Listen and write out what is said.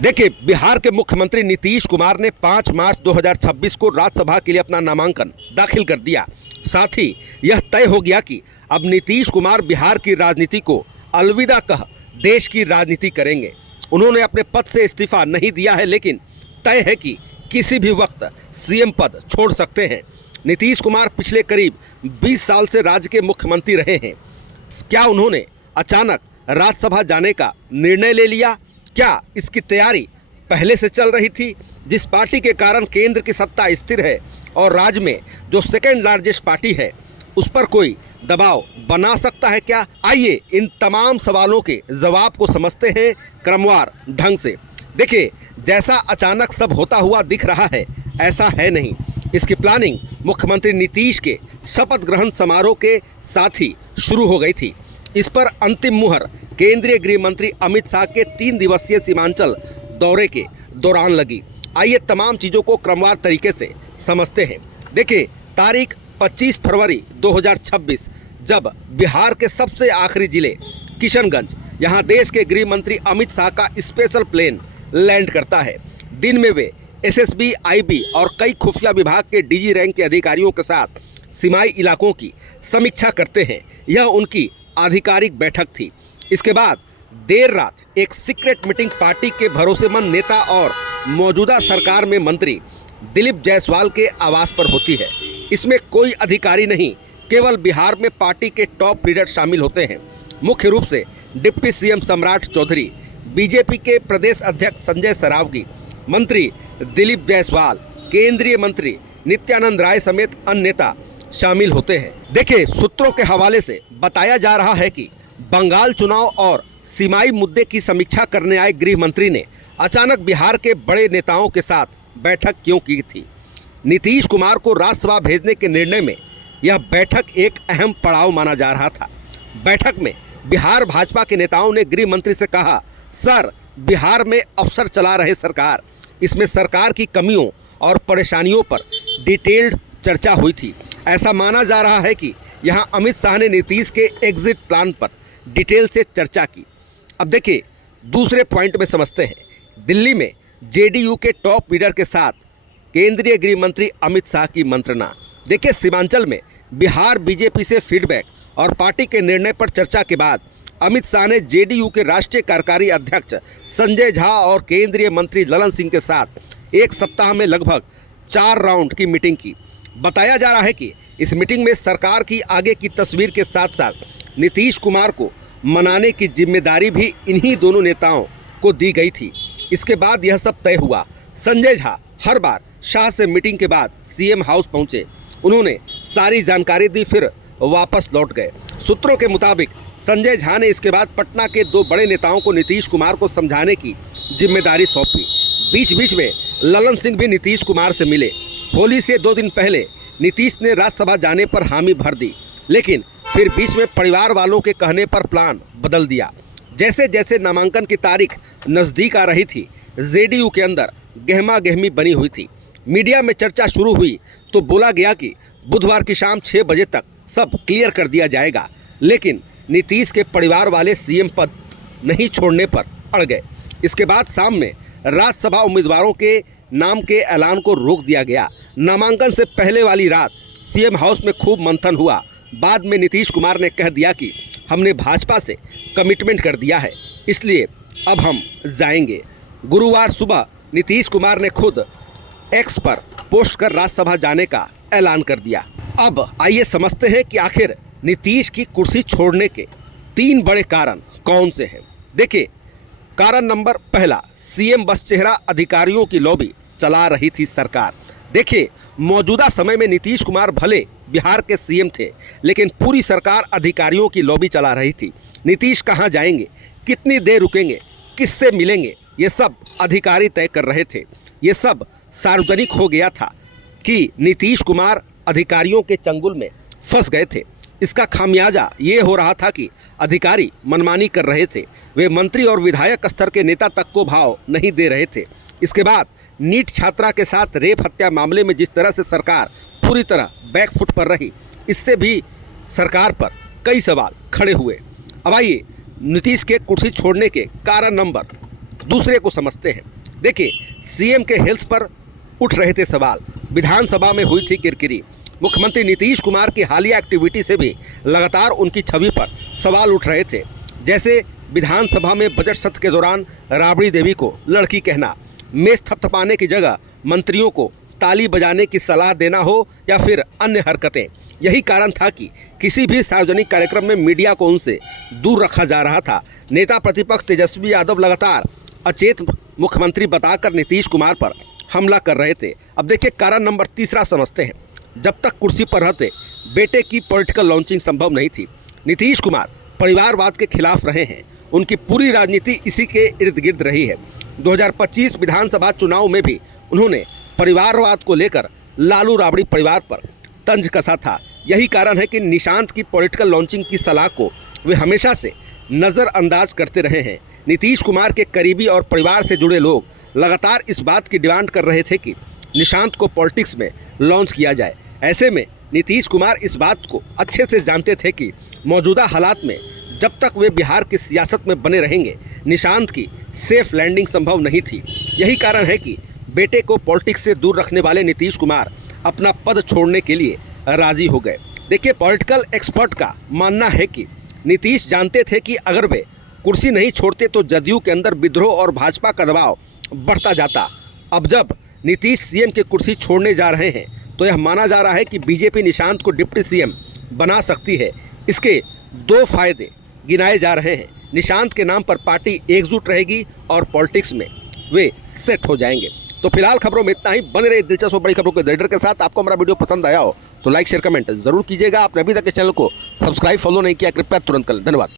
देखिए, बिहार के मुख्यमंत्री नीतीश कुमार ने 5 मार्च 2026 को राज्यसभा के लिए अपना नामांकन दाखिल कर दिया। साथ ही यह तय हो गया कि अब नीतीश कुमार बिहार की राजनीति को अलविदा कह देश की राजनीति करेंगे। उन्होंने अपने पद से इस्तीफा नहीं दिया है, लेकिन तय है कि किसी भी वक्त सीएम पद छोड़ सकते हैं। नीतीश कुमार पिछले करीब 20 साल से राज्य के मुख्यमंत्री रहे हैं। क्या उन्होंने अचानक राज्यसभा जाने का निर्णय ले लिया? क्या इसकी तैयारी पहले से चल रही थी? जिस पार्टी के कारण केंद्र की सत्ता स्थिर है और राज्य में जो सेकेंड लार्जेस्ट पार्टी है, उस पर कोई दबाव बना सकता है क्या? आइए इन तमाम सवालों के जवाब को समझते हैं क्रमवार ढंग से। देखिए, जैसा अचानक सब होता हुआ दिख रहा है, ऐसा है नहीं। इसकी प्लानिंग मुख्यमंत्री नीतीश के शपथ ग्रहण समारोह के साथ ही शुरू हो गई थी। इस पर अंतिम मुहर केंद्रीय गृह मंत्री अमित शाह के 3 दिवसीय सीमांचल दौरे के दौरान लगी। आइए तमाम चीज़ों को क्रमवार तरीके से समझते हैं। देखिए, तारीख 25 फरवरी 2026 जब बिहार के सबसे आखिरी जिले किशनगंज, यहाँ देश के गृह मंत्री अमित शाह का स्पेशल प्लेन लैंड करता है। दिन में वे एसएसबी, आईबी और कई खुफिया विभाग के डीजी रैंक के अधिकारियों के साथ सीमाई इलाकों की समीक्षा करते हैं। यह उनकी आधिकारिक बैठक थी। इसके बाद देर रात एक सीक्रेट मीटिंग पार्टी के भरोसेमंद नेता और मौजूदा सरकार में मंत्री दिलीप जायसवाल के आवास पर होती है। इसमें कोई अधिकारी नहीं, केवल बिहार में पार्टी के टॉप लीडर शामिल होते हैं। मुख्य रूप से डिप्टी सीएम सम्राट चौधरी, बीजेपी के प्रदेश अध्यक्ष संजय सरावगी, मंत्री दिलीप जायसवाल, केंद्रीय मंत्री नित्यानंद राय समेत अन्य नेता शामिल होते हैं। देखिए, सूत्रों के हवाले से बताया जा रहा है कि बंगाल चुनाव और सीमाई मुद्दे की समीक्षा करने आए गृह मंत्री ने अचानक बिहार के बड़े नेताओं के साथ बैठक क्यों की थी? नीतीश कुमार को राज्यसभा भेजने के निर्णय में यह बैठक एक अहम पड़ाव माना जा रहा था। बैठक में बिहार भाजपा के नेताओं ने गृह मंत्री से कहा, सर, बिहार में अफसर चला रहे सरकार, इसमें सरकार की कमियों और परेशानियों पर डिटेल्ड चर्चा हुई थी। ऐसा माना जा रहा है कि यहाँ अमित शाह ने नीतीश के एग्जिट प्लान पर डिटेल से चर्चा की। अब देखिए, दूसरे पॉइंट में समझते हैं। दिल्ली में जेडीयू के टॉप लीडर के साथ केंद्रीय गृह मंत्री अमित शाह की मंत्रणा। देखिए, सीमांचल में बिहार बीजेपी से फीडबैक और पार्टी के निर्णय पर चर्चा के बाद अमित शाह ने जेडीयू के राष्ट्रीय कार्यकारी अध्यक्ष संजय झा और केंद्रीय मंत्री ललन सिंह के साथ एक सप्ताह में लगभग 4 राउंड की मीटिंग की। बताया जा रहा है कि इस मीटिंग में सरकार की आगे की तस्वीर के साथ साथ नीतीश कुमार को मनाने की जिम्मेदारी भी इन्हीं दोनों नेताओं को दी गई थी। इसके बाद यह सब तय हुआ। संजय झा हर बार शाह से मीटिंग के बाद सीएम हाउस पहुंचे। उन्होंने सारी जानकारी दी, फिर वापस लौट गए। सूत्रों के मुताबिक संजय झा ने इसके बाद पटना के 2 बड़े नेताओं को नीतीश कुमार को समझाने की जिम्मेदारी सौंपी। बीच बीच में ललन सिंह भी नीतीश कुमार से मिले। होली से 2 दिन पहले नीतीश ने राज्यसभा जाने पर हामी भर दी, लेकिन फिर बीच में परिवार वालों के कहने पर प्लान बदल दिया। जैसे जैसे नामांकन की तारीख नज़दीक आ रही थी, जेडीयू के अंदर गहमा गहमी बनी हुई थी। मीडिया में चर्चा शुरू हुई तो बोला गया कि बुधवार की शाम 6 बजे तक सब क्लियर कर दिया जाएगा, लेकिन नीतीश के परिवार वाले सीएम पद नहीं छोड़ने पर अड़ गए। इसके बाद शाम में राज्यसभा उम्मीदवारों के नाम के ऐलान को रोक दिया गया। नामांकन से पहले वाली रात सीएम हाउस में खूब मंथन हुआ। बाद में नीतीश कुमार ने कह दिया कि हमने भाजपा से कमिटमेंट कर दिया है, इसलिए अब हम जाएंगे। गुरुवार सुबह नीतीश कुमार ने खुद एक्स पर पोस्ट कर राज्यसभा जाने का ऐलान कर दिया। अब आइए समझते हैं कि आखिर नीतीश की कुर्सी छोड़ने के 3 बड़े कारण कौन से हैं। देखिए, कारण नंबर पहला, सीएम बस चेहरा अधिकारियों की लॉबी चला रही थी सरकार। देखिए, मौजूदा समय में नीतीश कुमार भले बिहार के सीएम थे, लेकिन पूरी सरकार अधिकारियों की लॉबी चला रही थी। नीतीश कहां जाएंगे, कितनी देर रुकेंगे, किससे मिलेंगे, ये सब अधिकारी तय कर रहे थे। ये सब सार्वजनिक हो गया था कि नीतीश कुमार अधिकारियों के चंगुल में फंस गए थे। इसका खामियाजा ये हो रहा था कि अधिकारी मनमानी कर रहे थे। वे मंत्री और विधायक स्तर के नेता तक को भाव नहीं दे रहे थे। इसके बाद नीट छात्रा के साथ रेप हत्या मामले में जिस तरह से सरकार पूरी तरह बैकफुट पर रही, इससे भी सरकार पर कई सवाल खड़े हुए। अब आइए नीतीश के कुर्सी छोड़ने के कारण नंबर दूसरे को समझते हैं। देखिए, सीएम के हेल्थ पर उठ रहे थे सवाल, विधानसभा में हुई थी किरकिरी। मुख्यमंत्री नीतीश कुमार की हालिया एक्टिविटी से भी लगातार उनकी छवि पर सवाल उठ रहे थे। जैसे विधानसभा में बजट सत्र के दौरान राबड़ी देवी को लड़की कहना, मेज थपथपाने की जगह मंत्रियों को ताली बजाने की सलाह देना हो या फिर अन्य हरकतें। यही कारण था कि किसी भी सार्वजनिक कार्यक्रम में मीडिया को उनसे दूर रखा जा रहा था। नेता प्रतिपक्ष तेजस्वी यादव लगातार अचेत मुख्यमंत्री बताकर नीतीश कुमार पर हमला कर रहे थे। अब देखिए, कारण नंबर तीसरा समझते हैं। जब तक कुर्सी पर रहते बेटे की पॉलिटिकल लॉन्चिंग संभव नहीं थी। नीतीश कुमार परिवारवाद के खिलाफ रहे हैं, उनकी पूरी राजनीति इसी के इर्द गिर्द रही है। 2025 विधानसभा चुनाव में भी उन्होंने परिवारवाद को लेकर लालू राबड़ी परिवार पर तंज कसा था। यही कारण है कि निशांत की पॉलिटिकल लॉन्चिंग की सलाह को वे हमेशा से नज़रअंदाज करते रहे हैं। नीतीश कुमार के करीबी और परिवार से जुड़े लोग लगातार इस बात की डिमांड कर रहे थे कि निशांत को पॉलिटिक्स में लॉन्च किया जाए। ऐसे में नीतीश कुमार इस बात को अच्छे से जानते थे कि मौजूदा हालात में जब तक वे बिहार की सियासत में बने रहेंगे, निशांत की सेफ लैंडिंग संभव नहीं थी। यही कारण है कि बेटे को पॉलिटिक्स से दूर रखने वाले नीतीश कुमार अपना पद छोड़ने के लिए राजी हो गए। देखिए, पॉलिटिकल एक्सपर्ट का मानना है कि नीतीश जानते थे कि अगर वे कुर्सी नहीं छोड़ते तो जदयू के अंदर विद्रोह और भाजपा का दबाव बढ़ता जाता। अब जब नीतीश सीएम की कुर्सी छोड़ने जा रहे हैं तो यह माना जा रहा है कि बीजेपी निशांत को डिप्टी सीएम बना सकती है। इसके दो फायदे गिनाए जा रहे हैं। निशांत के नाम पर पार्टी एकजुट रहेगी और पॉलिटिक्स में वे सेट हो जाएंगे। तो फिलहाल खबरों में इतना ही। बने रहे दिलचस्प और बड़ी खबरों के रेडर के साथ। आपको हमारा वीडियो पसंद आया हो तो लाइक शेयर कमेंट जरूर कीजिएगा। आपने अभी तक इस चैनल को सब्सक्राइब फॉलो नहीं किया, कृपया तुरंत कर लें। धन्यवाद।